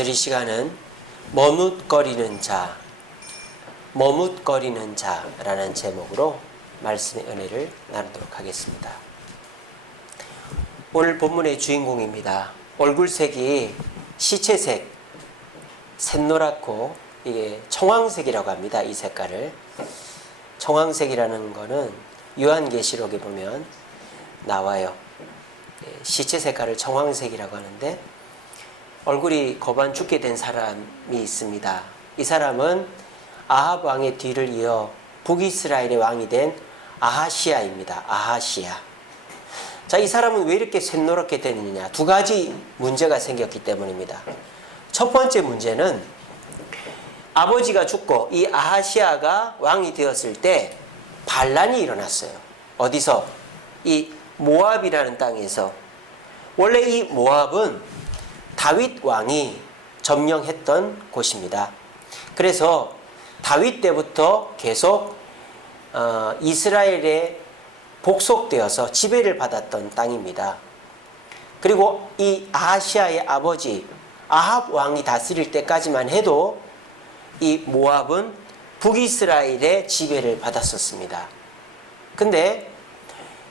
오늘 이 시간은 머뭇거리는 자라는 제목으로 말씀의 은혜를 나누도록 하겠습니다. 오늘 본문의 주인공입니다. 얼굴색이 시체색, 샛노랗고 이게 청황색이라고 합니다. 이 색깔을. 청황색이라는 거는 요한계시록에 보면 나와요. 시체 색깔을 청황색이라고 하는데 얼굴이 거반 죽게 된 사람이 있습니다. 이 사람은 아합 왕의 뒤를 이어 북이스라엘의 왕이 된 아하시야입니다. 아하시야. 자, 이 사람은 왜 이렇게 샛노랗게 되느냐? 두 가지 문제가 생겼기 때문입니다. 첫 번째 문제는 아버지가 죽고 이 아하시야가 왕이 되었을 때 반란이 일어났어요. 어디서? 이 모압이라는 땅에서. 원래 이 모압은 다윗 왕이 점령했던 곳입니다. 그래서 다윗 때부터 계속 이스라엘에 복속되어서 지배를 받았던 땅입니다. 그리고 이 아하시야의 아버지 아합 왕이 다스릴 때까지만 해도 이 모압은 북이스라엘의 지배를 받았었습니다. 근데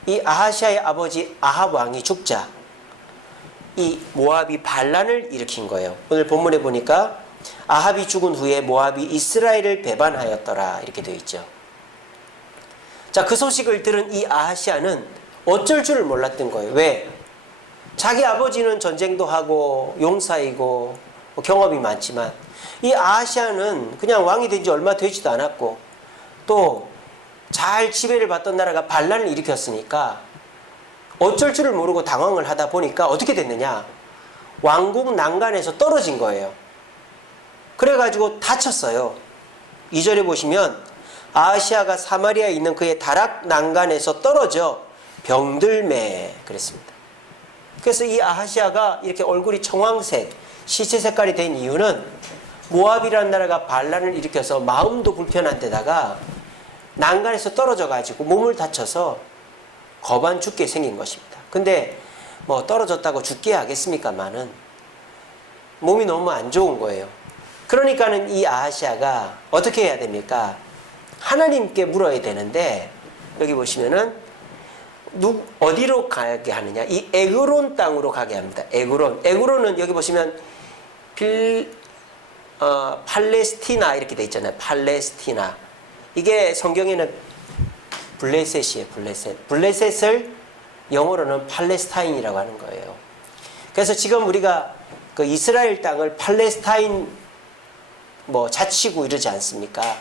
이 아하시야의 아버지 아합 왕이 죽자 이 모압이 반란을 일으킨 거예요. 오늘 본문에 보니까 아합이 죽은 후에 모압이 이스라엘을 배반하였더라 이렇게 되어 있죠. 자, 그 소식을 들은 이 아하시야는 어쩔 줄을 몰랐던 거예요. 왜? 자기 아버지는 전쟁도 하고 용사이고 경험이 많지만 이 아하시야는 그냥 왕이 된 지 얼마 되지도 않았고 또 잘 지배를 받던 나라가 반란을 일으켰으니까 어쩔 줄을 모르고 당황을 하다 보니까 어떻게 됐느냐? 왕궁 난간에서 떨어진 거예요. 그래가지고 다쳤어요. 2절에 보시면 아하시야가 사마리아에 있는 그의 다락 난간에서 떨어져 병들매 그랬습니다. 그래서 이 아하시야가 이렇게 얼굴이 청황색, 시체 색깔이 된 이유는 모압이라는 나라가 반란을 일으켜서 마음도 불편한 데다가 난간에서 떨어져가지고 몸을 다쳐서 거반 죽게 생긴 것입니다. 근데 뭐 떨어졌다고 죽게 하겠습니까마는 몸이 너무 안 좋은 거예요. 그러니까는 이 아하시야가 어떻게 해야 됩니까? 하나님께 물어야 되는데 여기 보시면은 어디로 가게 하느냐? 이 에그론 땅으로 가게 합니다. 에그론은 여기 보시면 팔레스티나 이렇게 돼 있잖아요. 팔레스티나. 이게 성경에는 블레셋이에요. 블레셋을 영어로는 팔레스타인이라고 하는 거예요. 그래서 지금 우리가 그 이스라엘 땅을 팔레스타인 자치구 이러지 않습니까?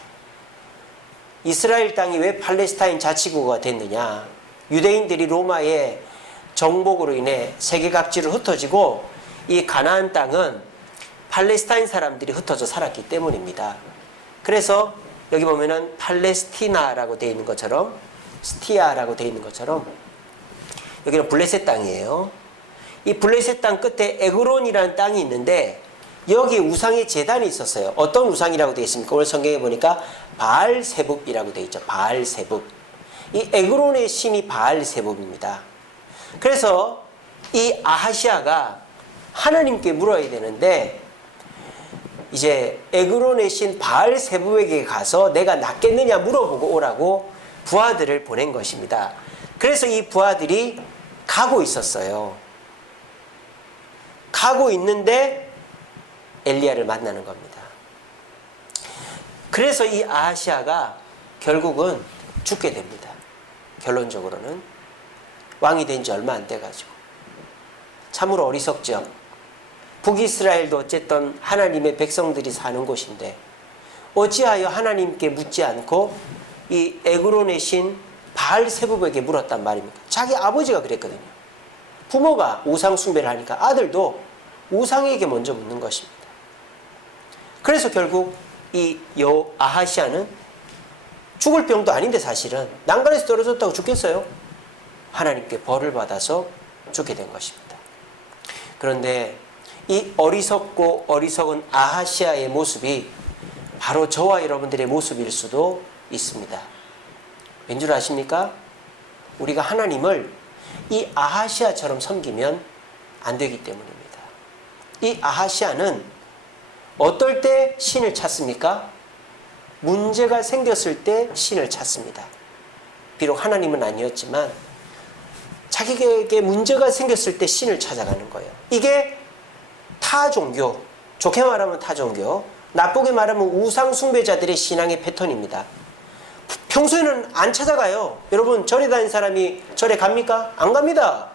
이스라엘 땅이 왜 팔레스타인 자치구가 됐느냐? 유대인들이 로마의 정복으로 인해 세계 각지로 흩어지고 이 가나안 땅은 팔레스타인 사람들이 흩어져 살았기 때문입니다. 그래서 여기 보면은 팔레스티나라고 되어 있는 것처럼 스티아라고 되어 있는 것처럼 여기는 블레셋 땅이에요. 이 블레셋 땅 끝에 에그론이라는 땅이 있는데 여기 우상의 제단이 있었어요. 어떤 우상이라고 되어 있습니까? 오늘 성경에 보니까 바알세붑이라고 되어 있죠. 바알세붑. 이 에그론의 신이 바알세붑입니다. 그래서 이 아하시야가 하나님께 물어야 되는데 이제 에그론의 신 바알세붑에게 가서 내가 낫겠느냐 물어보고 오라고 부하들을 보낸 것입니다. 그래서 이 부하들이 가고 있었어요. 가고 있는데 엘리야를 만나는 겁니다. 그래서 이 아하시야가 결국은 죽게 됩니다. 결론적으로는 왕이 된 지 얼마 안 돼가지고 참으로 어리석죠. 북이스라엘도 어쨌든 하나님의 백성들이 사는 곳인데 어찌하여 하나님께 묻지 않고 이 에그론의 신 바알세붑에게 물었단 말입니까? 자기 아버지가 그랬거든요. 부모가 우상 숭배를 하니까 아들도 우상에게 먼저 묻는 것입니다. 그래서 결국 이 아하시야는 죽을 병도 아닌데 사실은 난간에서 떨어졌다고 죽겠어요? 하나님께 벌을 받아서 죽게 된 것입니다. 그런데 이 어리석고 어리석은 아하시야의 모습이 바로 저와 여러분들의 모습일 수도 있습니다. 왠 줄 아십니까? 우리가 하나님을 이 아하시야처럼 섬기면 안 되기 때문입니다. 이 아하시야는 어떨 때 신을 찾습니까? 문제가 생겼을 때 신을 찾습니다. 비록 하나님은 아니었지만 자기에게 문제가 생겼을 때 신을 찾아가는 거예요. 이게 타종교, 좋게 말하면 타종교, 나쁘게 말하면 우상 숭배자들의 신앙의 패턴입니다. 평소에는 안 찾아가요. 여러분, 절에 다니는 사람이 절에 갑니까? 안 갑니다.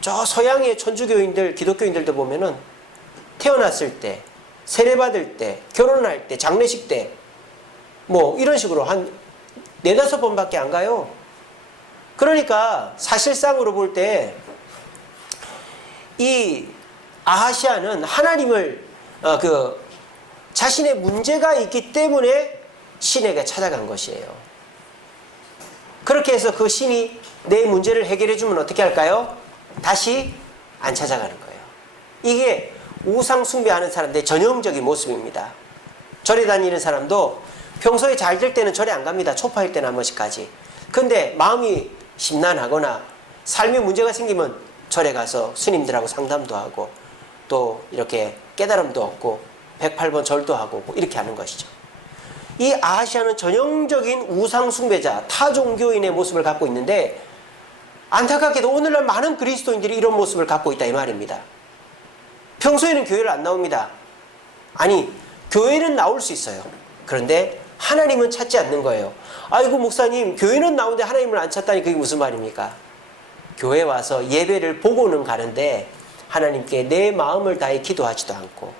저 서양의 천주교인들, 기독교인들도 보면은 태어났을 때, 세례받을 때, 결혼할 때, 장례식 때, 뭐 이런 식으로 한 4-5번밖에 안 가요. 그러니까 사실상으로 볼 때 이 아하시아는 하나님을 자신의 문제가 있기 때문에 신에게 찾아간 것이에요. 그렇게 해서 그 신이 내 문제를 해결해 주면 어떻게 할까요? 다시 안 찾아가는 거예요. 이게 우상 숭배하는 사람들의 전형적인 모습입니다. 절에 다니는 사람도 평소에 잘 될 때는 절에 안 갑니다. 초파일 때는 한 번씩 가지. 근데 마음이 심란하거나 삶에 문제가 생기면 절에 가서 스님들하고 상담도 하고 또 이렇게 깨달음도 얻고 108번 절도 하고 뭐 이렇게 하는 것이죠. 이 아하시아는 전형적인 우상 숭배자, 타종교인의 모습을 갖고 있는데 안타깝게도 오늘날 많은 그리스도인들이 이런 모습을 갖고 있다 이 말입니다. 평소에는 교회를 안 나옵니다. 아니, 교회는 나올 수 있어요. 그런데 하나님은 찾지 않는 거예요. 아이고 목사님, 교회는 나오는데 하나님을 안 찾다니 그게 무슨 말입니까? 교회 와서 예배를 보고는 가는데 하나님께 내 마음을 다해 기도하지도 않고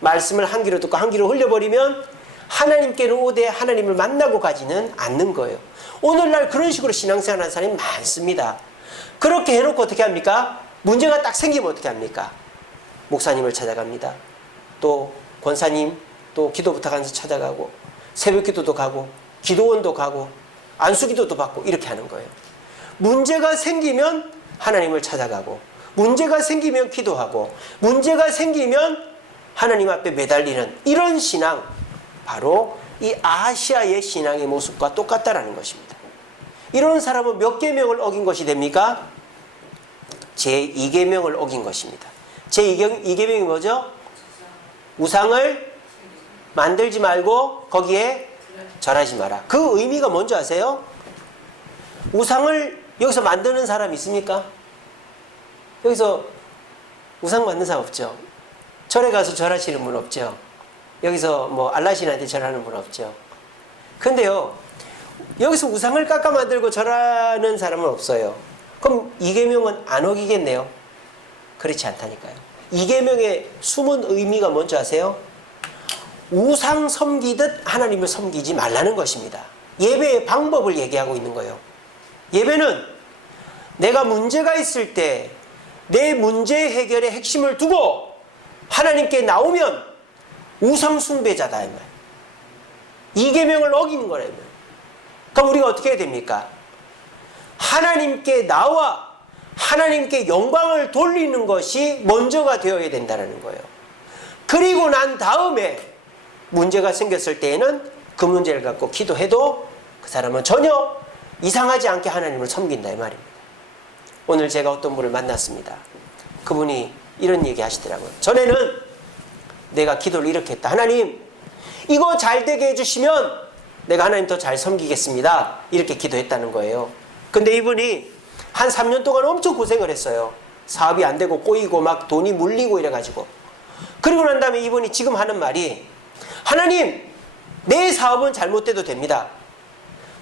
말씀을 한 귀로 듣고 한 귀로 흘려버리면 하나님께로 오되 하나님을 만나고 가지는 않는 거예요. 오늘날 그런 식으로 신앙생활하는 사람이 많습니다. 그렇게 해놓고 어떻게 합니까? 문제가 딱 생기면 어떻게 합니까? 목사님을 찾아갑니다. 또 권사님, 또 기도 부탁하면서 찾아가고 새벽기도도 가고 기도원도 가고 안수기도도 받고 이렇게 하는 거예요. 문제가 생기면 하나님을 찾아가고 문제가 생기면 기도하고 문제가 생기면 하나님 앞에 매달리는 이런 신앙, 바로 이 아하시아의 신앙의 모습과 똑같다라는 것입니다. 이런 사람은 몇 계명을 어긴 것이 됩니까? 제2계명을 어긴 것입니다. 제2계명이 뭐죠? 우상을 만들지 말고 거기에 절하지 마라. 그 의미가 뭔지 아세요? 우상을 여기서 만드는 사람 있습니까? 여기서 우상 만드는 사람 없죠. 절에 가서 절하시는 분 없죠. 여기서 뭐 알라신한테 절하는 분 없죠. 근데요, 여기서 우상을 깎아 만들고 절하는 사람은 없어요. 그럼 이계명은 안 어기겠네요? 그렇지 않다니까요. 이계명의 숨은 의미가 뭔지 아세요? 우상 섬기듯 하나님을 섬기지 말라는 것입니다. 예배의 방법을 얘기하고 있는 거예요. 예배는 내가 문제가 있을 때 내 문제 해결의 핵심을 두고 하나님께 나오면 우상 숭배자다 이 말. 이계명을 어기는 거래요. 그럼 우리가 어떻게 해야 됩니까? 하나님께 나와 하나님께 영광을 돌리는 것이 먼저가 되어야 된다는 거예요. 그리고 난 다음에 문제가 생겼을 때에는 그 문제를 갖고 기도해도 그 사람은 전혀 이상하지 않게 하나님을 섬긴다 이 말입니다. 오늘 제가 어떤 분을 만났습니다. 그분이 이런 얘기 하시더라고요. 전에는 내가 기도를 이렇게 했다. 하나님, 이거 잘 되게 해주시면 내가 하나님 더 잘 섬기겠습니다. 이렇게 기도했다는 거예요. 근데 이분이 한 3년 동안 엄청 고생을 했어요. 사업이 안 되고 꼬이고 막 돈이 물리고 이래가지고. 그리고 난 다음에 이분이 지금 하는 말이, 하나님, 내 사업은 잘못돼도 됩니다.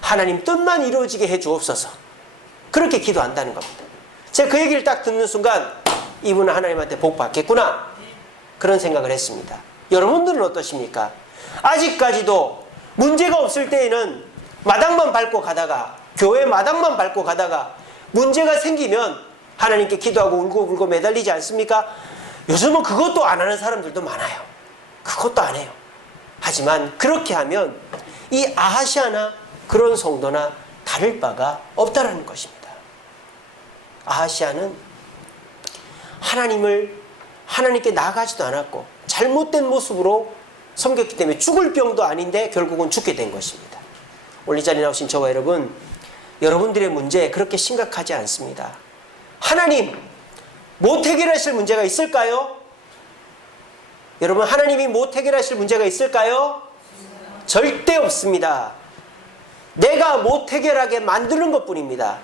하나님 뜻만 이루어지게 해주옵소서. 그렇게 기도한다는 겁니다. 제가 그 얘기를 딱 듣는 순간 이분은 하나님한테 복 받겠구나, 그런 생각을 했습니다. 여러분들은 어떠십니까? 아직까지도 문제가 없을 때에는 마당만 밟고 가다가, 교회 마당만 밟고 가다가 문제가 생기면 하나님께 기도하고 울고 매달리지 않습니까? 요즘은 그것도 안 하는 사람들도 많아요. 그것도 안 해요. 하지만 그렇게 하면 이 아하시아나 그런 성도나 다를 바가 없다라는 것입니다. 아하시아는 하나님께 나아가지도 않았고 잘못된 모습으로 섬겼기 때문에 죽을 병도 아닌데 결국은 죽게 된 것입니다. 오늘 이 자리에 나오신 저와 여러분, 여러분들의 문제 그렇게 심각하지 않습니다. 하나님, 못 해결하실 문제가 있을까요? 여러분, 하나님이 못 해결하실 문제가 있을까요? 절대 없습니다. 내가 못 해결하게 만드는 것뿐입니다.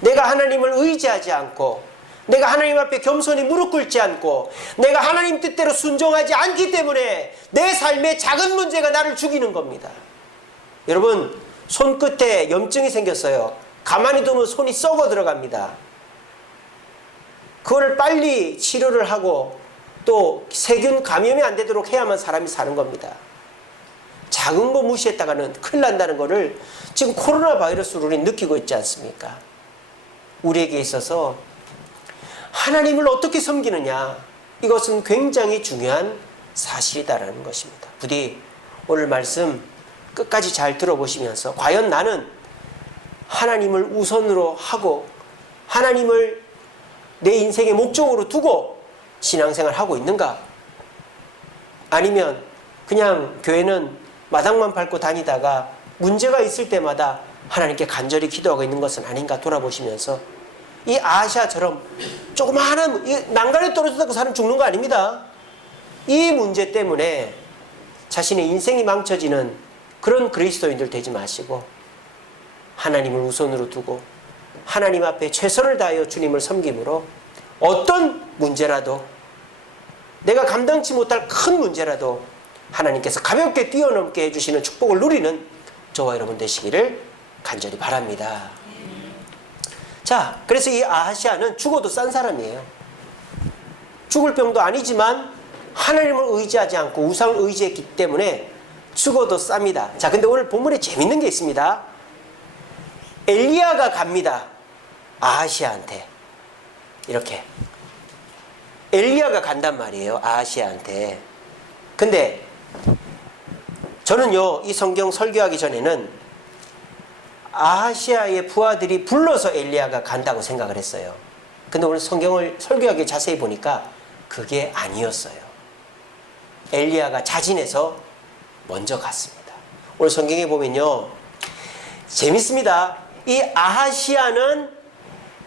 내가 하나님을 의지하지 않고, 내가 하나님 앞에 겸손히 무릎 꿇지 않고, 내가 하나님 뜻대로 순종하지 않기 때문에 내 삶의 작은 문제가 나를 죽이는 겁니다. 여러분, 손끝에 염증이 생겼어요. 가만히 두면 손이 썩어 들어갑니다. 그걸 빨리 치료를 하고 또 세균 감염이 안 되도록 해야만 사람이 사는 겁니다. 작은 거 무시했다가는 큰일 난다는 것을 지금 코로나 바이러스로 우리 느끼고 있지 않습니까? 우리에게 있어서 하나님을 어떻게 섬기느냐, 이것은 굉장히 중요한 사실이다라는 것입니다. 부디 오늘 말씀 끝까지 잘 들어보시면서 과연 나는 하나님을 우선으로 하고 하나님을 내 인생의 목적으로 두고 신앙생활 하고 있는가? 아니면 그냥 교회는 마당만 밟고 다니다가 문제가 있을 때마다 하나님께 간절히 기도하고 있는 것은 아닌가 돌아보시면서, 이 아하시아처럼 조그마한 난간에 떨어졌다고 사람 죽는 거 아닙니다. 이 문제 때문에 자신의 인생이 망쳐지는 그런 그리스도인들 되지 마시고 하나님을 우선으로 두고 하나님 앞에 최선을 다하여 주님을 섬김으로 어떤 문제라도, 내가 감당치 못할 큰 문제라도 하나님께서 가볍게 뛰어넘게 해주시는 축복을 누리는 저와 여러분 되시기를 간절히 바랍니다. 자, 그래서 이 아하시아는 죽어도 싼 사람이에요. 죽을 병도 아니지만 하나님을 의지하지 않고 우상을 의지했기 때문에 죽어도 쌉니다. 자, 근데 오늘 본문에 재밌는 게 있습니다. 엘리야가 갑니다. 아하시아한테. 이렇게. 엘리야가 간단 말이에요. 아하시아한테. 근데 저는요, 이 성경 설교하기 전에는 아하시아의 부하들이 불러서 엘리야가 간다고 생각을 했어요. 근데 오늘 성경을 설교하기 자세히 보니까 그게 아니었어요. 엘리야가 자진해서 먼저 갔습니다. 오늘 성경에 보면요, 재밌습니다. 이 아하시아는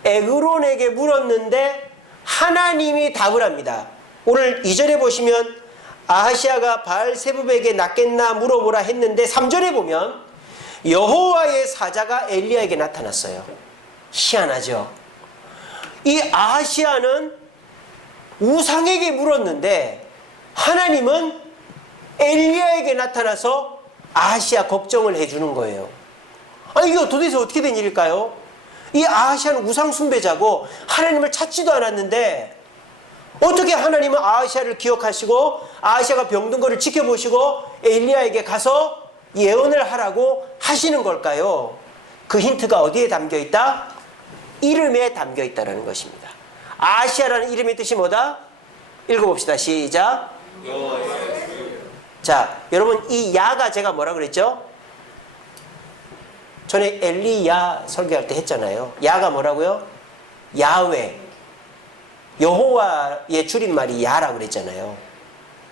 에그론에게 물었는데 하나님이 답을 합니다. 오늘 2절에 보시면 아하시아가 바알세붑에게 낫겠나 물어보라 했는데 3절에 보면 여호와의 사자가 엘리야에게 나타났어요. 희한하죠? 이 아하시아는 우상에게 물었는데 하나님은 엘리야에게 나타나서 아하시아 걱정을 해주는 거예요. 아니, 이거 도대체 어떻게 된 일일까요? 이 아하시아는 우상 숭배자고 하나님을 찾지도 않았는데 어떻게 하나님은 아하시아를 기억하시고 아하시아가 병든 것을 지켜보시고 엘리야에게 가서 예언을 하라고 하시는 걸까요? 그 힌트가 어디에 담겨있다? 이름에 담겨있다는 것입니다. 아하시아라는 이름의 뜻이 뭐다? 읽어봅시다. 시작. 자, 여러분, 이 야가 제가 뭐라 그랬죠? 전에 엘리야 설교할 때 했잖아요. 야가 뭐라고요? 야훼. 여호와의 줄임말이 야라고 그랬잖아요.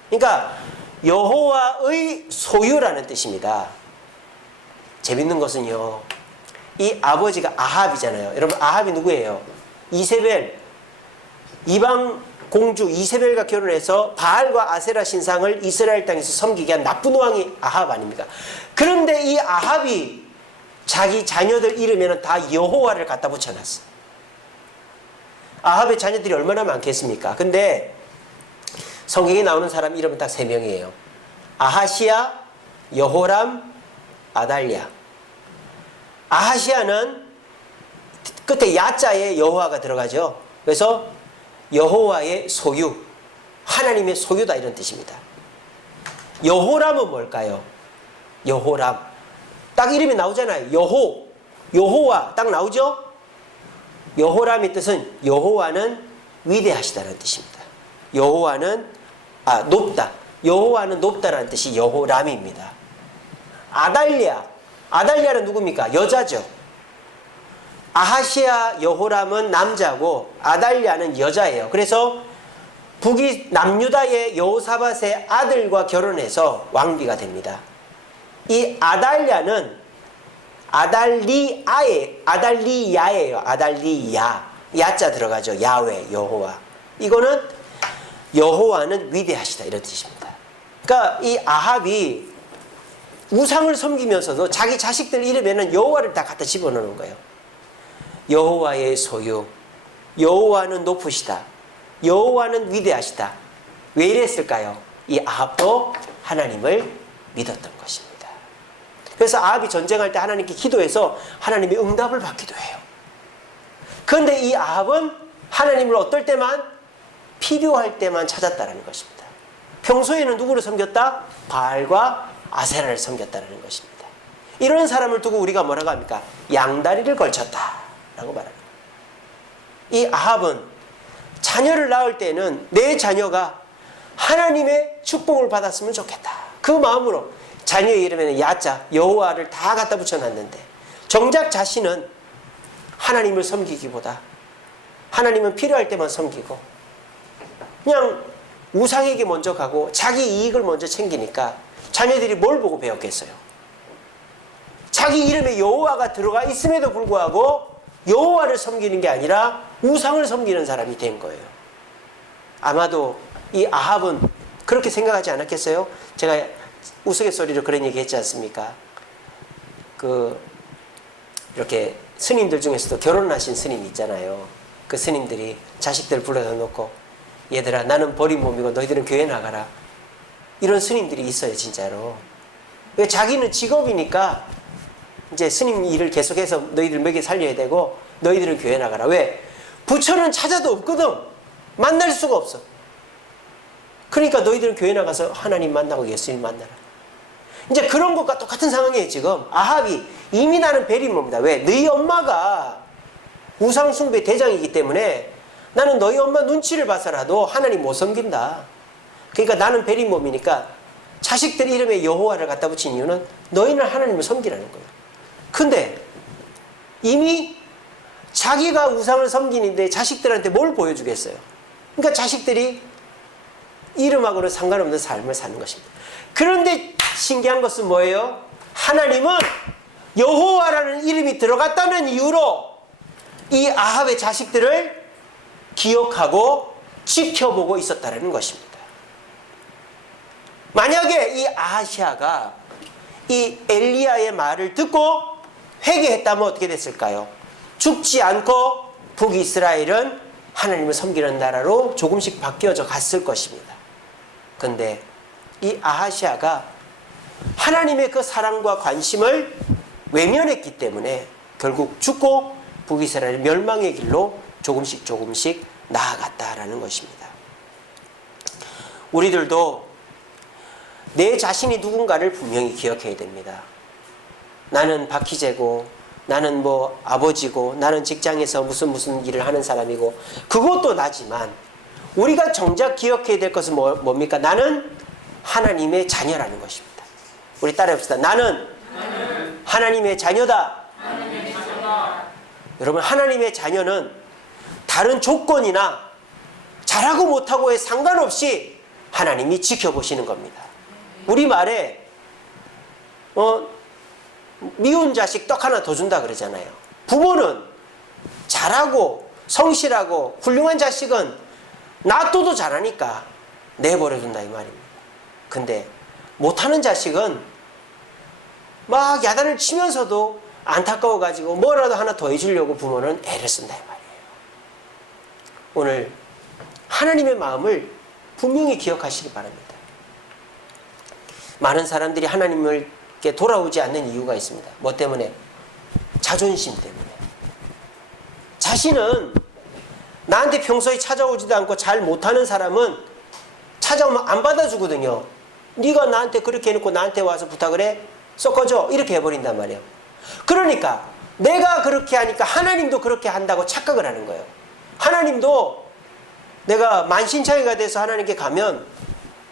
그러니까 여호와의 소유라는 뜻입니다. 재밌는 것은요, 이 아버지가 아합이잖아요. 여러분, 아합이 누구예요? 이세벨, 이방 공주 이세벨과 결혼해서 바알과 아세라 신상을 이스라엘 땅에서 섬기게 한 나쁜 왕이 아합 아닙니까? 그런데 이 아합이 자기 자녀들 이름에는 다 여호와를 갖다 붙여놨어요. 아합의 자녀들이 얼마나 많겠습니까? 근데 성경에 나오는 사람 이름은 딱 3명이에요. 아하시아, 여호람, 아달랴. 아하시아는 끝에 야자에 여호와가 들어가죠. 그래서 여호와의 소유, 하나님의 소유다 이런 뜻입니다. 여호람은 뭘까요? 여호람. 딱 이름이 나오잖아요. 여호와 딱 나오죠? 여호람의 뜻은 여호와는 위대하시다는 뜻입니다. 여호와는 높다. 여호와는 높다라는 뜻이 여호람입니다. 아달랴는 누굽니까? 여자죠. 아하시아 여호람은 남자고 아달랴는 여자예요. 그래서 북이 남유다의 여호사밧의 아들과 결혼해서 왕비가 됩니다. 이 아달랴는 아달리야예요. 아달리야. 야자 들어가죠. 야훼, 여호와. 이거는 여호와는 위대하시다 이런 뜻입니다. 그러니까 이 아합이 우상을 섬기면서도 자기 자식들 이름에는 여호와를 다 갖다 집어넣는 거예요. 여호와의 소유, 여호와는 높으시다, 여호와는 위대하시다. 왜 이랬을까요? 이 아합도 하나님을 믿었던 것입니다. 그래서 아합이 전쟁할 때 하나님께 기도해서 하나님의 응답을 받기도 해요. 그런데 이 아합은 하나님을 어떨 때만, 필요할 때만 찾았다는 것입니다. 평소에는 누구를 섬겼다? 바알과 아세라를 섬겼다는 것입니다. 이런 사람을 두고 우리가 뭐라고 합니까? 양다리를 걸쳤다라고 말합니다. 이 아합은 자녀를 낳을 때는 내 자녀가 하나님의 축복을 받았으면 좋겠다, 그 마음으로 자녀의 이름에는 야자, 여호와를 다 갖다 붙여놨는데, 정작 자신은 하나님을 섬기기보다 하나님은 필요할 때만 섬기고 그냥 우상에게 먼저 가고 자기 이익을 먼저 챙기니까 자녀들이 뭘 보고 배웠겠어요? 자기 이름에 여호와가 들어가 있음에도 불구하고 여호와를 섬기는 게 아니라 우상을 섬기는 사람이 된 거예요. 아마도 이 아합은 그렇게 생각하지 않았겠어요? 제가 우스갯소리로 그런 얘기 했지 않습니까? 이렇게 스님들 중에서도 결혼하신 스님 있잖아요. 그 스님들이 자식들 불러다 놓고, 얘들아 나는 버린 몸이고 너희들은 교회 나가라, 이런 스님들이 있어요. 진짜로. 왜? 자기는 직업이니까 이제 스님 일을 계속해서 너희들 먹여 살려야 되고 너희들은 교회 나가라. 왜? 부처는 찾아도 없거든. 만날 수가 없어. 그러니까 너희들은 교회 나가서 하나님 만나고 예수님 만나라. 이제 그런 것과 똑같은 상황이에요. 지금 아합이 이미 나는 베린 몸이다. 왜? 너희 엄마가 우상숭배 대장이기 때문에 나는 너희 엄마 눈치를 봐서라도 하나님 못 섬긴다. 그러니까 나는 베린 몸이니까 자식들 이름에 여호와를 갖다 붙인 이유는 너희는 하나님을 섬기라는 거예요. 근데 이미 자기가 우상을 섬기는데 자식들한테 뭘 보여주겠어요? 그러니까 자식들이 이름하고는 상관없는 삶을 사는 것입니다. 그런데 신기한 것은 뭐예요? 하나님은 여호와라는 이름이 들어갔다는 이유로 이 아합의 자식들을 기억하고 지켜보고 있었다는 것입니다. 만약에 이 아하시아가 이 엘리야의 말을 듣고 회개했다면 어떻게 됐을까요? 죽지 않고 북이스라엘은 하나님을 섬기는 나라로 조금씩 바뀌어져 갔을 것입니다. 그런데 이 아하시아가 하나님의 그 사랑과 관심을 외면했기 때문에 결국 죽고 북이스라엘 멸망의 길로 조금씩 나아갔다라는 것입니다. 우리들도 내 자신이 누군가를 분명히 기억해야 됩니다. 나는 박희재고, 나는 아버지고, 나는 직장에서 무슨 일을 하는 사람이고, 그것도 나지만 우리가 정작 기억해야 될 것은 뭡니까? 나는 하나님의 자녀라는 것입니다. 우리 따라해봅시다. 나는 하나님의 자녀다. 여러분, 하나님의 자녀는 다른 조건이나 잘하고 못하고에 상관없이 하나님이 지켜보시는 겁니다. 우리 말에 미운 자식 떡 하나 더 준다 그러잖아요. 부모는 잘하고 성실하고 훌륭한 자식은 놔둬도 잘하니까 내버려둔다 이 말입니다. 근데 못하는 자식은 막 야단을 치면서도 안타까워가지고 뭐라도 하나 더 해주려고 부모는 애를 쓴다 이 말이에요. 오늘 하나님의 마음을 분명히 기억하시기 바랍니다. 많은 사람들이 하나님께 돌아오지 않는 이유가 있습니다. 뭐 때문에? 자존심 때문에. 자신은 나한테 평소에 찾아오지도 않고 잘 못하는 사람은 찾아오면 안 받아주거든요. 네가 나한테 그렇게 해놓고 나한테 와서 부탁을 해? 섞어줘. 이렇게 해버린단 말이에요. 그러니까 내가 그렇게 하니까 하나님도 그렇게 한다고 착각을 하는 거예요. 하나님도 내가 만신창이가 돼서 하나님께 가면,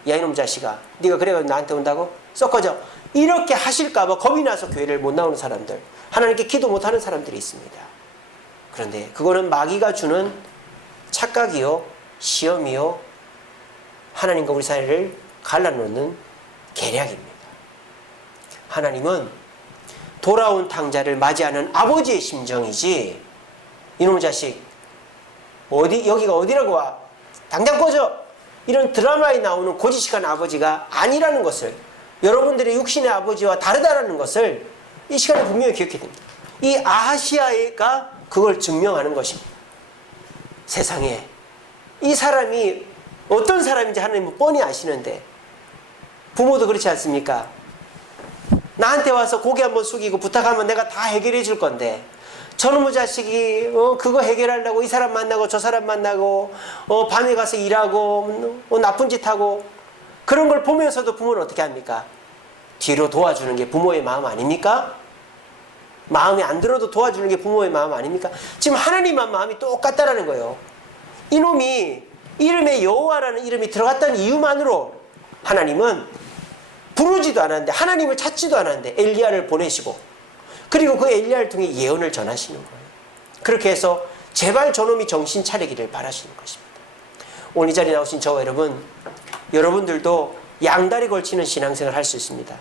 야 이놈 자식아, 네가 그래가지고 나한테 온다고? 섞어줘. 이렇게 하실까봐 겁이 나서 교회를 못 나오는 사람들, 하나님께 기도 못하는 사람들이 있습니다. 그런데 그거는 마귀가 주는 착각이요, 시험이요, 하나님과 우리 사이를 갈라놓는 계략입니다. 하나님은 돌아온 탕자를 맞이하는 아버지의 심정이지, 이놈 자식 어디 여기가 어디라고 와? 당장 꺼져! 이런 드라마에 나오는 고지식한 아버지가 아니라는 것을, 여러분들의 육신의 아버지와 다르다라는 것을 이 시간에 분명히 기억해야 됩니다. 이 아하시아가 그걸 증명하는 것입니다. 세상에 이 사람이 어떤 사람인지 하나님은 뻔히 아시는데, 부모도 그렇지 않습니까? 나한테 와서 고개 한번 숙이고 부탁하면 내가 다 해결해 줄 건데, 저놈의 자식이 그거 해결하려고 이 사람 만나고 저 사람 만나고 밤에 가서 일하고 나쁜 짓 하고, 그런 걸 보면서도 부모는 어떻게 합니까? 뒤로 도와주는 게 부모의 마음 아닙니까? 마음에 안 들어도 도와주는 게 부모의 마음 아닙니까? 지금 하나님만 마음이 똑같다라는 거예요. 이놈이 이름에 여호와라는 이름이 들어갔다는 이유만으로 하나님은 부르지도 않았는데, 하나님을 찾지도 않았는데 엘리야를 보내시고, 그리고 그 엘리야를 통해 예언을 전하시는 거예요. 그렇게 해서 제발 저놈이 정신 차리기를 바라시는 것입니다. 오늘 이 자리에 나오신 저와 여러분, 여러분들도 양다리 걸치는 신앙생활을 할 수 있습니다.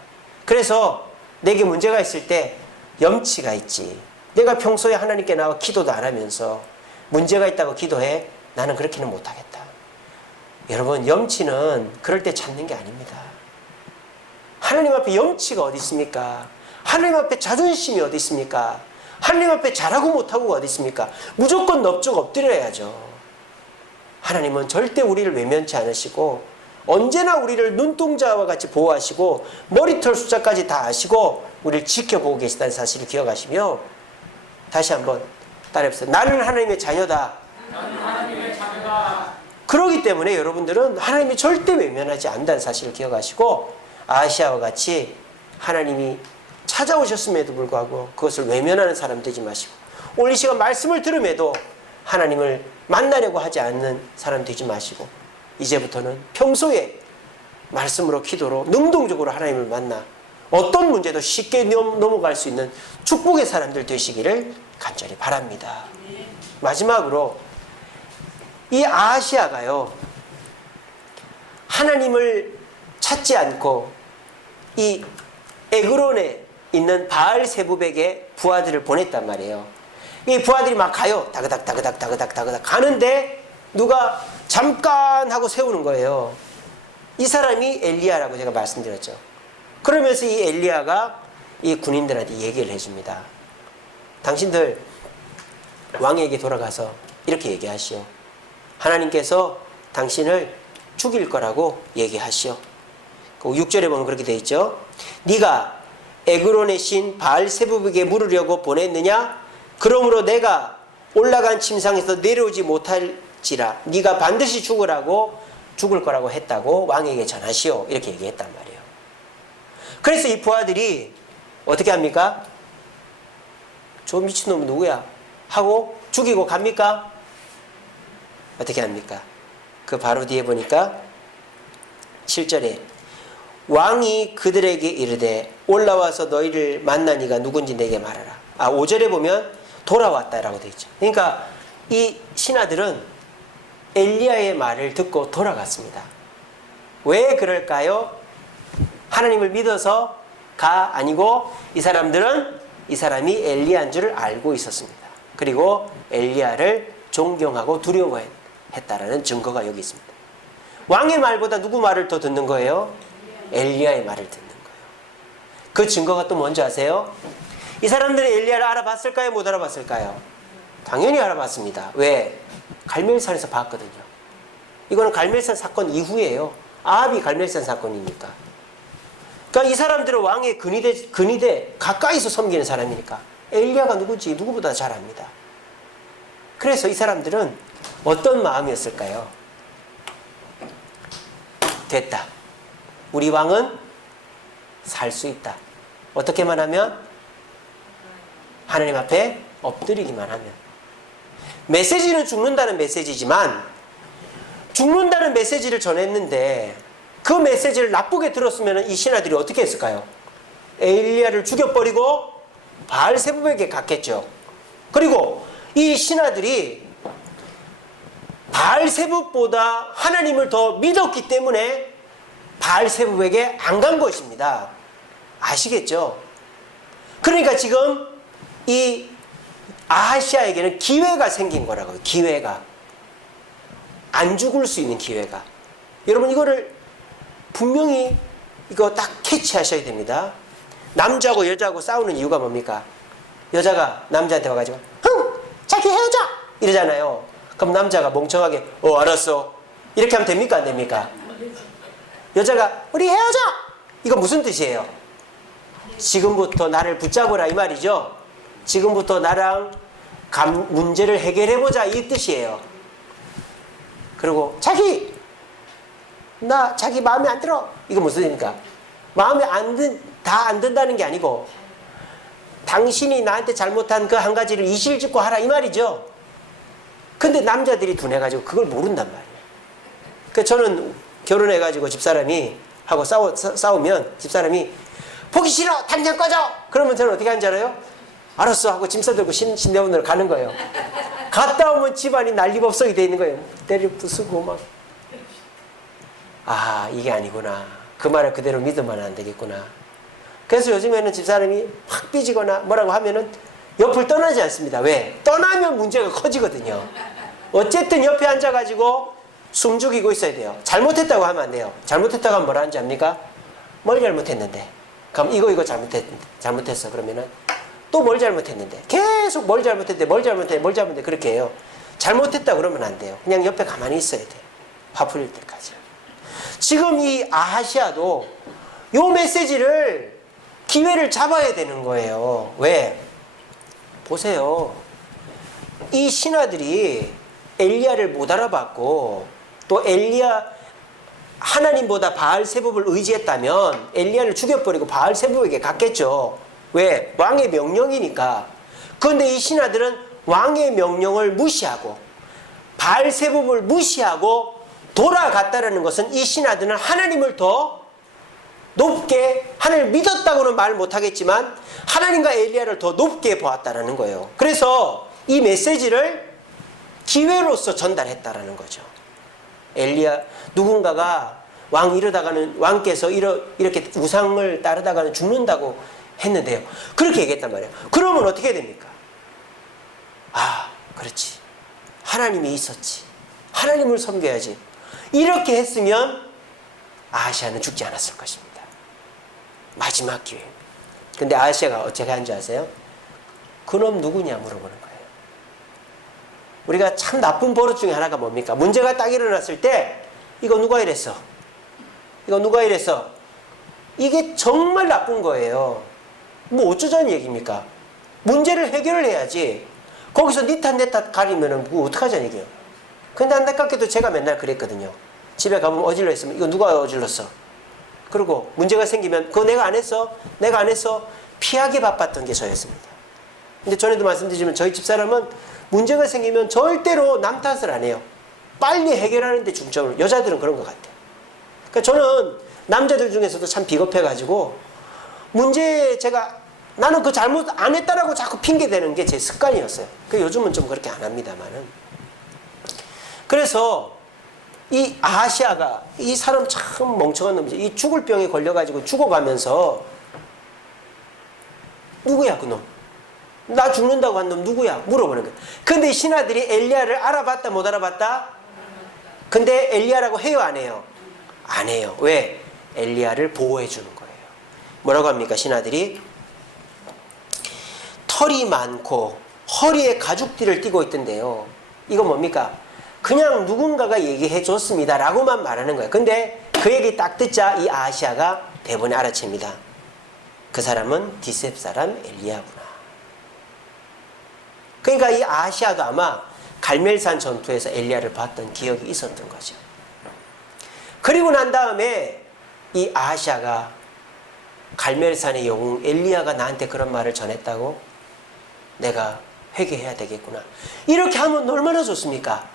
그래서 내게 문제가 있을 때 염치가 있지, 내가 평소에 하나님께 나와 기도도 안 하면서 문제가 있다고 기도해? 나는 그렇게는 못하겠다. 여러분, 염치는 그럴 때 찾는 게 아닙니다. 하나님 앞에 염치가 어디 있습니까? 하나님 앞에 자존심이 어디 있습니까? 하나님 앞에 잘하고 못하고가 어디 있습니까? 무조건 넙죽 엎드려야죠. 하나님은 절대 우리를 외면치 않으시고 언제나 우리를 눈동자와 같이 보호하시고 머리털 숫자까지 다 아시고 우리를 지켜보고 계시다는 사실을 기억하시며, 다시 한번 따라해보세요. 나는 하나님의 자녀다. 나는 하나님의 자녀다. 그러기 때문에 여러분들은 하나님이 절대 외면하지 않는다는 사실을 기억하시고, 아시아와 같이 하나님이 찾아오셨음에도 불구하고 그것을 외면하는 사람 되지 마시고, 오늘 이 시간 말씀을 들음에도 하나님을 만나려고 하지 않는 사람 되지 마시고, 이제부터는 평소에 말씀으로 기도로 능동적으로 하나님을 만나 어떤 문제도 쉽게 넘어갈 수 있는 축복의 사람들 되시기를 간절히 바랍니다. 마지막으로 이 아하시아가요, 하나님을 찾지 않고 이 에그론에 있는 바알세붑에게 부하들을 보냈단 말이에요. 이 부하들이 막 가요. 다그닥 가는데 누가 잠깐 하고 세우는 거예요. 이 사람이 엘리야라고 제가 말씀드렸죠. 그러면서 이 엘리야가 이 군인들한테 얘기를 해줍니다. 당신들 왕에게 돌아가서 이렇게 얘기하시오. 하나님께서 당신을 죽일 거라고 얘기하시오. 6절에 보면 그렇게 되어 있죠. 네가 에그론의 신 바알세붑에게 물으려고 보냈느냐? 그러므로 내가 올라간 침상에서 내려오지 못할지라 네가 반드시 죽을 거라고 했다고 왕에게 전하시오. 이렇게 얘기했단 말이에요. 그래서 이 부하들이 어떻게 합니까? 저 미친놈은 누구야? 하고 죽이고 갑니까? 어떻게 합니까? 그 바로 뒤에 보니까 7절에 왕이 그들에게 이르되 올라와서 너희를 만난 이가 누군지 내게 말하라. 5절에 보면 돌아왔다라고 되어 있죠. 그러니까 이 신하들은 엘리야의 말을 듣고 돌아갔습니다. 왜 그럴까요? 하나님을 믿어서가 아니고 이 사람들은 이 사람이 엘리야인 줄을 알고 있었습니다. 그리고 엘리야를 존경하고 두려워했다라는 증거가 여기 있습니다. 왕의 말보다 누구 말을 더 듣는 거예요? 엘리야의 말을 듣는 거예요. 그 증거가 또 뭔지 아세요? 이 사람들이 엘리야를 알아봤을까요? 못 알아봤을까요? 당연히 알아봤습니다. 왜? 갈멜산에서 봤거든요. 이거는 갈멜산 사건 이후예요. 아합이 갈멜산 사건이니까. 그러니까 이 사람들은 왕의 근위대 가까이서 섬기는 사람이니까 엘리야가 누구지 누구보다 잘 압니다. 그래서 이 사람들은 어떤 마음이었을까요? 됐다. 우리 왕은 살 수 있다. 어떻게만 하면? 하나님 앞에 엎드리기만 하면. 메시지는 죽는다는 메시지지만 죽는다는 메시지를 전했는데 그 메시지를 나쁘게 들었으면 이 신하들이 어떻게 했을까요? 엘리야를 죽여버리고 바알세붑에게 갔겠죠. 그리고 이 신하들이 바알세붑보다 하나님을 더 믿었기 때문에 바알세붑에게 안 간 것입니다. 아시겠죠? 그러니까 지금 이 아하시아에게는 기회가 생긴 거라고요. 기회가. 안 죽을 수 있는 기회가. 여러분 이거를 분명히 이거 딱 캐치하셔야 됩니다. 남자하고 여자하고 싸우는 이유가 뭡니까? 여자가 남자한테 와가지고 자기 헤어져! 이러잖아요. 그럼 남자가 멍청하게 알았어. 이렇게 하면 됩니까? 안 됩니까? 여자가 우리 헤어져! 이거 무슨 뜻이에요? 지금부터 나를 붙잡으라 이 말이죠. 지금부터 나랑 문제를 해결해보자 이 뜻이에요. 그리고 자기 마음에 안 들어. 이거 무슨 뜻입니까? 마음에 다 안 든다는 게 아니고 당신이 나한테 잘못한 그 한 가지를 이실직고 하라 이 말이죠. 근데 남자들이 둔해가지고 그걸 모른단 말이에요. 그 저는 결혼해가지고 집사람이 하고 싸우면 집사람이 보기 싫어 당장 꺼져. 그러면 저는 어떻게 하는지 알아요? 알았어 하고 짐 싸들고 신대원으로 가는 거예요. 갔다 오면 집안이 난리법석이 돼 있는 거예요. 때려 부수고 막. 아 이게 아니구나. 그 말을 그대로 믿으면 안 되겠구나. 그래서 요즘에는 집사람이 확 삐지거나 뭐라고 하면은 옆을 떠나지 않습니다. 왜? 떠나면 문제가 커지거든요. 어쨌든 옆에 앉아가지고 숨 죽이고 있어야 돼요. 잘못했다고 하면 안 돼요. 잘못했다고 하면 뭐라 하는지 압니까? 뭘 잘못했는데? 그럼 이거 잘못했어. 그러면은 또 뭘 잘못했는데? 계속 뭘 잘못했는데 그렇게 해요. 잘못했다 그러면 안 돼요. 그냥 옆에 가만히 있어야 돼요. 화 풀릴 때까지. 지금 이 아하시아도 요 메시지를 기회를 잡아야 되는 거예요. 왜? 보세요. 이 신하들이 엘리야를 못 알아봤고 또 엘리야 하나님보다 바알세붑을 의지했다면 엘리야를 죽여버리고 바알세붑에게 갔겠죠. 왜? 왕의 명령이니까. 그런데 이 신하들은 왕의 명령을 무시하고 바알세붑을 무시하고 돌아갔다는 것은 이 신하들은 하나님을 더 높게 하나님을 믿었다고는 말 못하겠지만 하나님과 엘리야를 더 높게 보았다는 거예요. 그래서 이 메시지를 기회로서 전달했다라는 거죠. 엘리야 누군가가 왕께서 이렇게 우상을 따르다가는 죽는다고 했는데요. 그렇게 얘기했단 말이에요. 그러면 어떻게 됩니까? 아, 그렇지. 하나님이 있었지. 하나님을 섬겨야지. 이렇게 했으면 아하시아는 죽지 않았을 것입니다. 마지막 기회. 근데 아하시아가 어떻게 한 줄 아세요? 그놈 누구냐 물어보는 거예요. 우리가 참 나쁜 버릇 중에 하나가 뭡니까? 문제가 딱 일어났을 때 이거 누가 이랬어? 이거 누가 이랬어? 이게 정말 나쁜 거예요. 뭐 어쩌자는 얘기입니까? 문제를 해결을 해야지. 거기서 니 탓 내 탓 가리면은 뭐 어떡하자는 얘기예요. 근데 안타깝게도 제가 맨날 그랬거든요. 집에 가보면 어질러 있으면 이거 누가 어질렀어? 그리고 문제가 생기면 그거 내가 안 했어? 내가 안 했어? 피하기 바빴던 게 저였습니다. 근데 전에도 말씀드리지만 저희 집사람은 문제가 생기면 절대로 남 탓을 안 해요. 빨리 해결하는 데 중점을. 여자들은 그런 것 같아요. 그러니까 저는 남자들 중에서도 참 비겁해가지고 나는 그 잘못 안 했다라고 자꾸 핑계대는 게 제 습관이었어요. 요즘은 좀 그렇게 안 합니다만은. 그래서 이 아하시아가 이 사람 참 멍청한 놈이죠. 이 죽을 병에 걸려가지고 죽어가면서 누구야 그놈? 나 죽는다고 한 놈 누구야? 물어보는 거예요. 근데 신하들이 엘리야를 알아봤다 못 알아봤다? 근데 엘리야라고 해요 안 해요? 안 해요. 왜? 엘리야를 보호해 주는 거예요. 뭐라고 합니까 신하들이? 털이 많고 허리에 가죽띠를 띠고 있던데요. 이거 뭡니까? 그냥 누군가가 얘기해 줬습니다 라고만 말하는 거예요. 근데 그 얘기 딱 듣자 이 아하시아가 대본에 알아챕니다. 그 사람은 디셉 사람 엘리야구나. 그러니까 이 아하시아도 아마 갈멜산 전투에서 엘리야를 봤던 기억이 있었던 거죠. 그리고 난 다음에 이 아하시아가 갈멜산의 영웅 엘리야가 나한테 그런 말을 전했다고 내가 회개해야 되겠구나. 이렇게 하면 얼마나 좋습니까?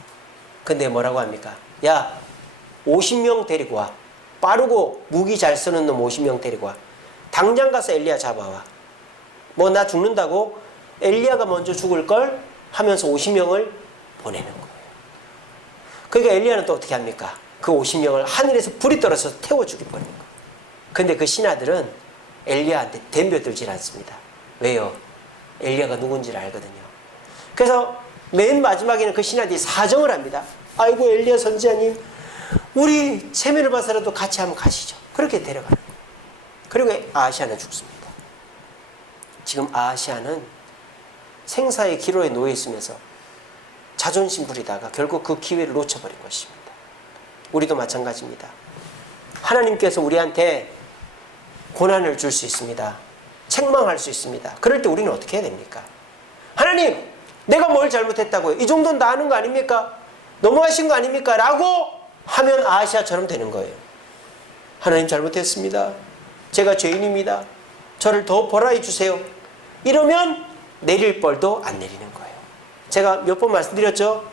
근데 뭐라고 합니까? 야 50명 데리고 와. 빠르고 무기 잘 쓰는 놈 50명 데리고 와. 당장 가서 엘리야 잡아와. 뭐 나 죽는다고? 엘리야가 먼저 죽을 걸 하면서 50명을 보내는 거예요. 그러니까 엘리야는 또 어떻게 합니까? 그 50명을 하늘에서 불이 떨어져서 태워 죽여버리는 거예요. 근데 그 신하들은 엘리야한테 덤벼들질 않습니다. 왜요? 엘리야가 누군지를 알거든요. 그래서 맨 마지막에는 그 신하들이 사정을 합니다. 아이고 엘리야 선지자님, 우리 체면을 봐서라도 같이 한번 가시죠. 그렇게 데려가는 거예요. 그리고 아하시아는 죽습니다. 지금 아하시아는 생사의 기로에 놓여 있으면서 자존심 부리다가 결국 그 기회를 놓쳐버린 것입니다. 우리도 마찬가지입니다. 하나님께서 우리한테 고난을 줄 수 있습니다. 책망할 수 있습니다. 그럴 때 우리는 어떻게 해야 됩니까? 하나님, 내가 뭘 잘못했다고요? 이 정도는 다 아는 거 아닙니까? 너무하신 거 아닙니까? 라고 하면 아하시아처럼 되는 거예요. 하나님 잘못했습니다. 제가 죄인입니다. 저를 더 벌하여 주세요. 이러면 내릴 벌도 안 내리는 거예요. 제가 몇 번 말씀드렸죠?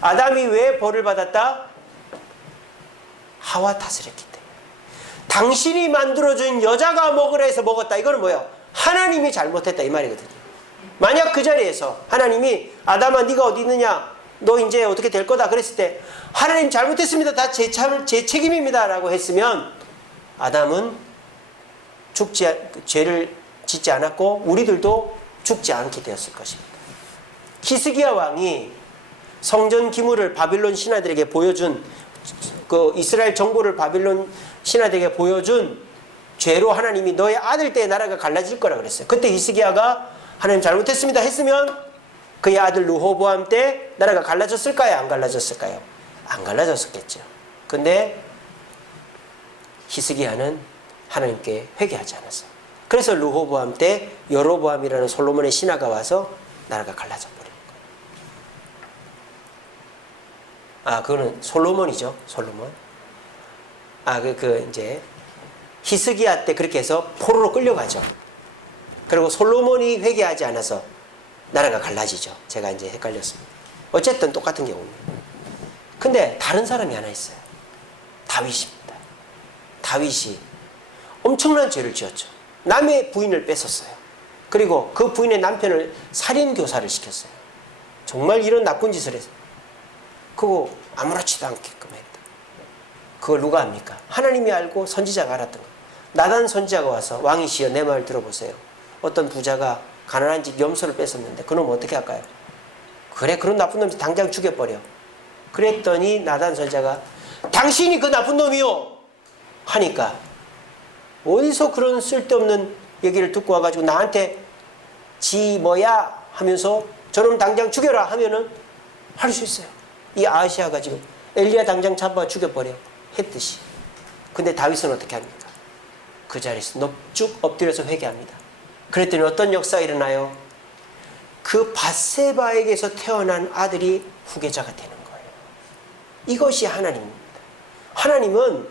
아담이 왜 벌을 받았다? 하와 탓을 했기 때문에. 당신이 만들어준 여자가 먹으라 해서 먹었다. 이거는 뭐예요? 하나님이 잘못했다 이 말이거든요. 만약 그 자리에서 하나님이 아담아 네가 어디 있느냐? 너 이제 어떻게 될 거다 그랬을 때 하나님 잘못했습니다. 다 제 책임입니다 라고 했으면 아담은 죄를 짓지 않았고 우리들도 죽지 않게 되었을 것입니다. 히스기야 왕이 성전 기물을 바빌론 신하들에게 보여준 그 이스라엘 정보를 바빌론 신하들에게 보여준 죄로 하나님이 너의 아들 때의 나라가 갈라질 거라 그랬어요. 그때 히스기야가 하나님 잘못했습니다 했으면 그의 아들 르호보암 때 나라가 갈라졌을까요? 안 갈라졌을까요? 안 갈라졌었겠죠. 근데 히스기야는 하나님께 회개하지 않았어요. 그래서 르호보암 때 여로보암이라는 솔로몬의 신하가 와서 나라가 갈라져 버린 거예요. 그거는 솔로몬이죠. 솔로몬. 이제 히스기야 때 그렇게 해서 포로로 끌려가죠. 그리고 솔로몬이 회개하지 않아서 나라가 갈라지죠. 제가 이제 헷갈렸습니다. 어쨌든 똑같은 경우입니다. 근데 다른 사람이 하나 있어요. 다윗입니다. 다윗이 엄청난 죄를 지었죠. 남의 부인을 뺏었어요. 그리고 그 부인의 남편을 살인교사를 시켰어요. 정말 이런 나쁜 짓을 했어요. 그거 아무렇지도 않게끔 했다. 그걸 누가 압니까? 하나님이 알고 선지자가 알았던 거예요. 나단 선지자가 와서 왕이시여 내 말 들어보세요. 어떤 부자가 가난한 집 염소를 뺏었는데 그놈 어떻게 할까요? 그래 그런 나쁜 놈이 당장 죽여버려. 그랬더니 나단 선지자가 당신이 그 나쁜 놈이요 하니까 어디서 그런 쓸데없는 얘기를 듣고 와가지고 나한테 지 뭐야 하면서 저놈 당장 죽여라 하면은 할 수 있어요. 이 아하시아가 지금 엘리야 당장 잡아 죽여버려 했듯이. 근데 다윗은 어떻게 합니까? 그 자리에서 쭉 엎드려서 회개합니다. 그랬더니 어떤 역사가 일어나요? 그 밧세바에게서 태어난 아들이 후계자가 되는 거예요. 이것이 하나님입니다. 하나님은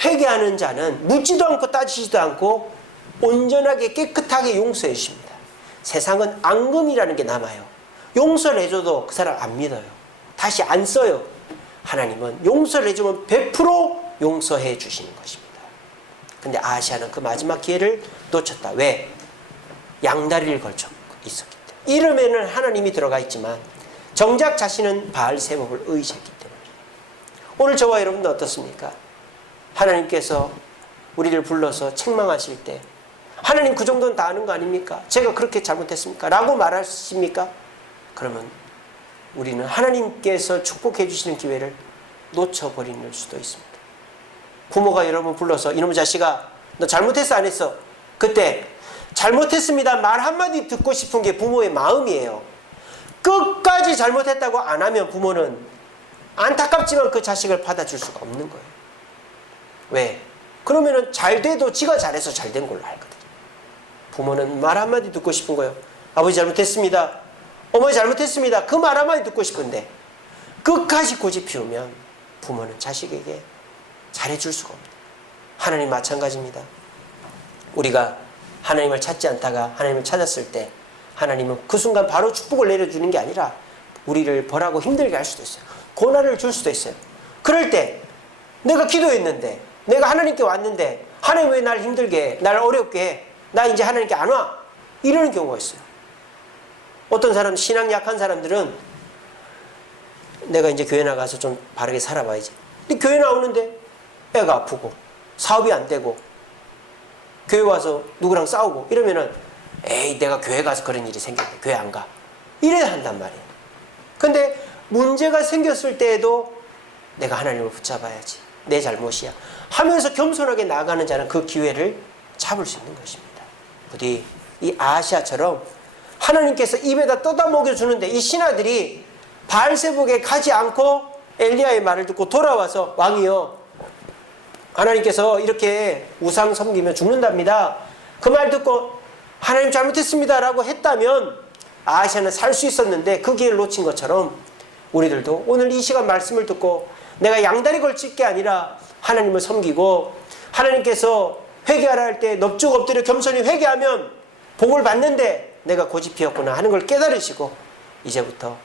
회개하는 자는 묻지도 않고 따지지도 않고 온전하게 깨끗하게 용서해 주십니다. 세상은 앙금이라는 게 남아요. 용서를 해줘도 그 사람 안 믿어요. 다시 안 써요. 하나님은 용서를 해주면 100% 용서해 주시는 것입니다. 근데 아하시아는 그 마지막 기회를 놓쳤다. 왜? 양다리를 걸쳐 있었기 때문에. 이름에는 하나님이 들어가 있지만 정작 자신은 바알세복을 의지했기 때문에. 오늘 저와 여러분도 어떻습니까? 하나님께서 우리를 불러서 책망하실 때 하나님 그 정도는 다 아는 거 아닙니까? 제가 그렇게 잘못했습니까? 라고 말하십니까? 그러면 우리는 하나님께서 축복해 주시는 기회를 놓쳐버리는 수도 있습니다. 부모가 여러분 불러서 이놈의 자식아 너 잘못했어 안 했어? 그때 잘못했습니다 말 한마디 듣고 싶은 게 부모의 마음이에요. 끝까지 잘못했다고 안 하면 부모는 안타깝지만 그 자식을 받아줄 수가 없는 거예요. 왜? 그러면은 잘 돼도 지가 잘해서 잘 된 걸로 알거든요. 부모는 말 한마디 듣고 싶은 거예요. 아버지 잘못했습니다. 어머니 잘못했습니다. 그 말 한마디 듣고 싶은데 끝까지 고집 피우면 부모는 자식에게 잘해줄 수가 없다. 하나님 마찬가지입니다. 우리가 하나님을 찾지 않다가 하나님을 찾았을 때 하나님은 그 순간 바로 축복을 내려주는 게 아니라 우리를 벌하고 힘들게 할 수도 있어요. 고난을 줄 수도 있어요. 그럴 때 내가 기도했는데 내가 하나님께 왔는데 하나님 왜 날 힘들게 해? 날 어렵게 해? 나 이제 하나님께 안 와? 이러는 경우가 있어요. 어떤 사람 신앙 약한 사람들은 내가 이제 교회 나가서 좀 바르게 살아봐야지. 근데 교회 나오는데 애가 아프고 사업이 안 되고 교회 와서 누구랑 싸우고 이러면은 에이 내가 교회 가서 그런 일이 생겼네. 교회 안 가. 이래야 한단 말이에요. 근데 문제가 생겼을 때에도 내가 하나님을 붙잡아야지. 내 잘못이야. 하면서 겸손하게 나아가는 자는 그 기회를 잡을 수 있는 것입니다. 부디 이 아하시아처럼 하나님께서 입에다 떠다 먹여주는데 이 신하들이 바알세복에 가지 않고 엘리야의 말을 듣고 돌아와서 왕이여, 하나님께서 이렇게 우상 섬기면 죽는답니다. 그 말 듣고 하나님 잘못했습니다 라고 했다면 아하시아는 살 수 있었는데 그 기회를 놓친 것처럼 우리들도 오늘 이 시간 말씀을 듣고 내가 양다리 걸칠 게 아니라 하나님을 섬기고 하나님께서 회개하라 할 때 넙죽 엎드려 겸손히 회개하면 복을 받는데 내가 고집피었구나 하는 걸 깨달으시고 이제부터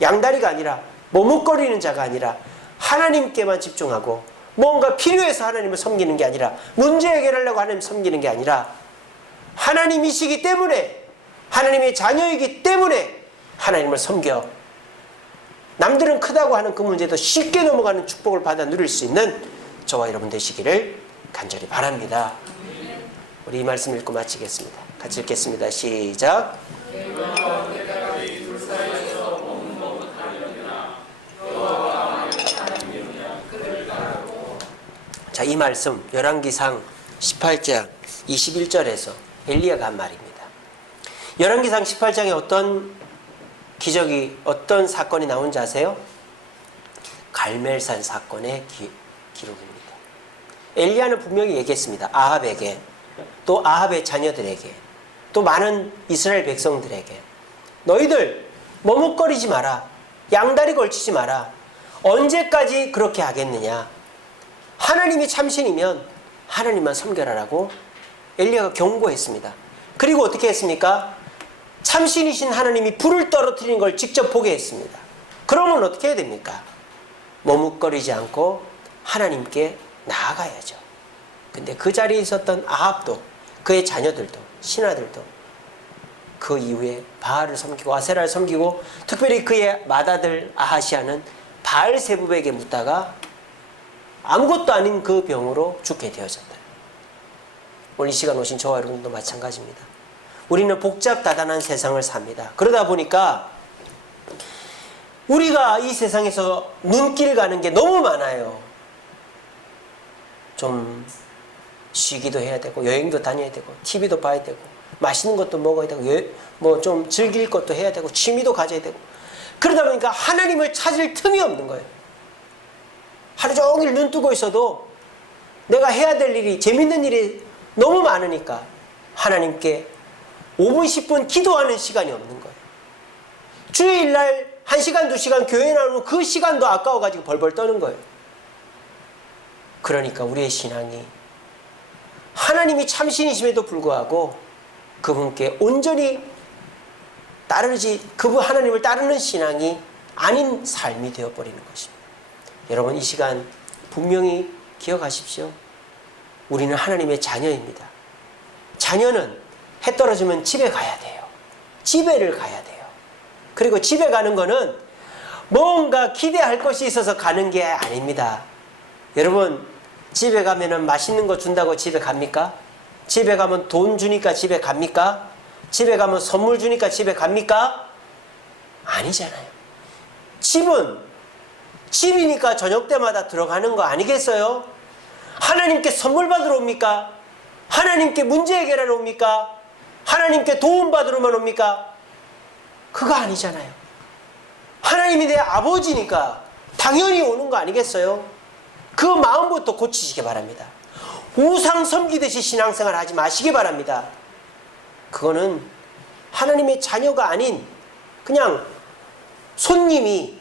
양다리가 아니라 머뭇거리는 자가 아니라 하나님께만 집중하고 뭔가 필요해서 하나님을 섬기는 게 아니라 문제 해결하려고 하나님 섬기는 게 아니라 하나님이시기 때문에 하나님의 자녀이기 때문에 하나님을 섬겨 남들은 크다고 하는 그 문제도 쉽게 넘어가는 축복을 받아 누릴 수 있는 저와 여러분 되시기를 간절히 바랍니다. 우리 이 말씀 읽고 마치겠습니다. 같이 읽겠습니다. 시작. 자, 이 말씀 열왕기상 18장 21절에서 엘리야가 한 말입니다. 열왕기상 18장에 어떤 기적이, 어떤 사건이 나온지 아세요? 갈멜산 사건의 기록입니다. 엘리야는 분명히 얘기했습니다. 아합에게, 또 아합의 자녀들에게, 또 많은 이스라엘 백성들에게 너희들 머뭇거리지 마라. 양다리 걸치지 마라. 언제까지 그렇게 하겠느냐. 하나님이 참신이면 하나님만 섬겨라라고 엘리야가 경고했습니다. 그리고 어떻게 했습니까? 참신이신 하나님이 불을 떨어뜨리는 걸 직접 보게 했습니다. 그러면 어떻게 해야 됩니까? 머뭇거리지 않고 하나님께 나아가야죠. 근데 그 자리에 있었던 아합도, 그의 자녀들도, 신하들도 그 이후에 바알을 섬기고 아세라를 섬기고, 특별히 그의 맏아들 아하시아는 바알세불에게 묻다가 아무것도 아닌 그 병으로 죽게 되어졌다. 오늘 이 시간 오신 저와 여러분도 마찬가지입니다. 우리는 복잡다단한 세상을 삽니다. 그러다 보니까 우리가 이 세상에서 눈길 가는 게 너무 많아요. 좀 쉬기도 해야 되고, 여행도 다녀야 되고, TV도 봐야 되고, 맛있는 것도 먹어야 되고, 뭐 좀 즐길 것도 해야 되고, 취미도 가져야 되고. 그러다 보니까 하나님을 찾을 틈이 없는 거예요. 하루 종일 눈 뜨고 있어도 내가 해야 될 일이, 재밌는 일이 너무 많으니까 하나님께 5분, 10분 기도하는 시간이 없는 거예요. 주일날 1시간, 2시간 교회 나오면 그 시간도 아까워가지고 벌벌 떠는 거예요. 그러니까 우리의 신앙이 하나님이 참신이심에도 불구하고 그분께 온전히 따르지, 그분 하나님을 따르는 신앙이 아닌 삶이 되어버리는 것입니다. 여러분, 이 시간 분명히 기억하십시오. 우리는 하나님의 자녀입니다. 자녀는 해 떨어지면 집에 가야 돼요. 집에를 가야 돼요. 그리고 집에 가는 거는 뭔가 기대할 것이 있어서 가는 게 아닙니다. 여러분, 집에 가면은 맛있는 거 준다고 집에 갑니까? 집에 가면 돈 주니까 집에 갑니까? 집에 가면 선물 주니까 집에 갑니까? 아니잖아요. 집은 집이니까 저녁 때마다 들어가는 거 아니겠어요? 하나님께 선물 받으러 옵니까? 하나님께 문제 해결하러 옵니까? 하나님께 도움 받으러만 옵니까? 그거 아니잖아요. 하나님이 내 아버지니까 당연히 오는 거 아니겠어요? 그 마음부터 고치시기 바랍니다. 우상 섬기듯이 신앙생활 하지 마시기 바랍니다. 그거는 하나님의 자녀가 아닌 그냥 손님이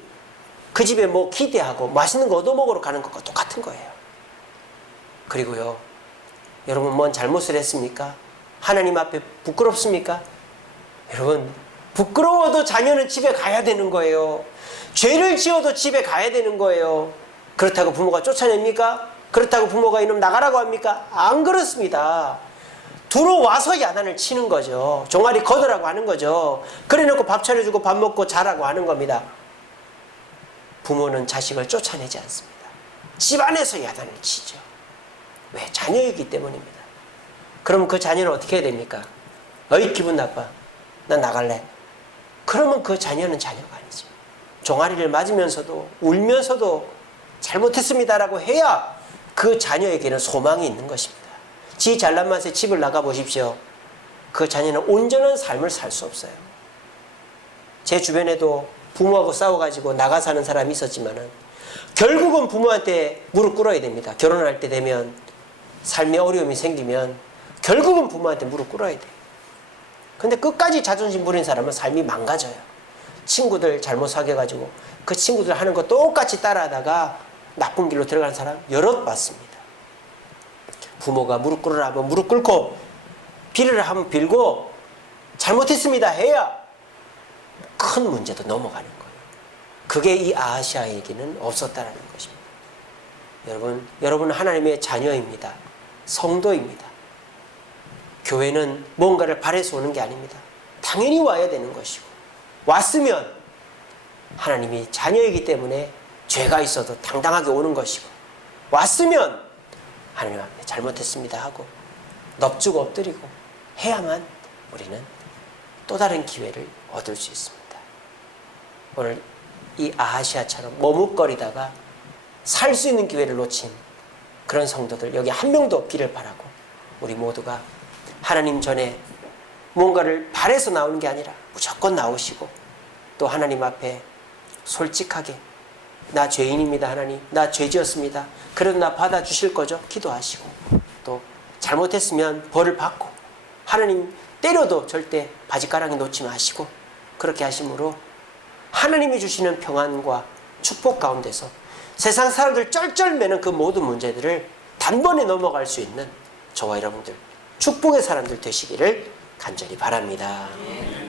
그 집에 뭐 기대하고 맛있는 거 얻어먹으러 가는 것과 똑같은 거예요. 그리고요, 여러분 뭔 잘못을 했습니까? 하나님 앞에 부끄럽습니까? 여러분, 부끄러워도 자녀는 집에 가야 되는 거예요. 죄를 지어도 집에 가야 되는 거예요. 그렇다고 부모가 쫓아냅니까? 그렇다고 부모가 이놈 나가라고 합니까? 안 그렇습니다. 들어와서 야단을 치는 거죠. 종아리 걷으라고 하는 거죠. 그래놓고 밥 차려주고 밥 먹고 자라고 하는 겁니다. 부모는 자식을 쫓아내지 않습니다. 집안에서 야단을 치죠. 왜? 자녀이기 때문입니다. 그럼 그 자녀는 어떻게 해야 됩니까? 어이 기분 나빠, 나 나갈래. 그러면 그 자녀는 자녀가 아니죠. 종아리를 맞으면서도 울면서도 잘못했습니다라고 해야 그 자녀에게는 소망이 있는 것입니다. 지 잘난 맛에 집을 나가 보십시오. 그 자녀는 온전한 삶을 살 수 없어요. 제 주변에도 부모하고 싸워가지고 나가 사는 사람이 있었지만은 결국은 부모한테 무릎 꿇어야 됩니다. 결혼할 때 되면 삶에 어려움이 생기면 결국은 부모한테 무릎 꿇어야 돼요. 근데 끝까지 자존심 부린 사람은 삶이 망가져요. 친구들 잘못 사귀어가지고 그 친구들 하는 거 똑같이 따라하다가 나쁜 길로 들어가는 사람 여럿 봤습니다. 부모가 무릎 꿇으라 하면 무릎 꿇고 빌으라 하면 빌고 잘못했습니다 해야 큰 문제도 넘어가는 거예요. 그게 이 아하시아에게는 없었다는 것입니다. 여러분 하나님의 자녀입니다. 성도입니다. 교회는 뭔가를 바래서 오는 게 아닙니다. 당연히 와야 되는 것이고 왔으면 하나님이 자녀이기 때문에 죄가 있어도 당당하게 오는 것이고 왔으면 하나님 앞에 잘못했습니다 하고 넙죽 엎드리고 해야만 우리는 또 다른 기회를 얻을 수 있습니다. 오늘 이 아하시아처럼 머뭇거리다가 살 수 있는 기회를 놓친 그런 성도들 여기 한 명도 없기를 바라고 우리 모두가 하나님 전에 뭔가를 바래서 나오는 게 아니라 무조건 나오시고 또 하나님 앞에 솔직하게 나 죄인입니다 하나님 나 죄지었습니다 그래도 나 받아주실 거죠? 기도하시고 또 잘못했으면 벌을 받고 하나님 때려도 절대 바지가랑이 놓지 마시고 그렇게 하심으로 하나님이 주시는 평안과 축복 가운데서 세상 사람들 쩔쩔매는 그 모든 문제들을 단번에 넘어갈 수 있는 저와 여러분들 축복의 사람들 되시기를 간절히 바랍니다.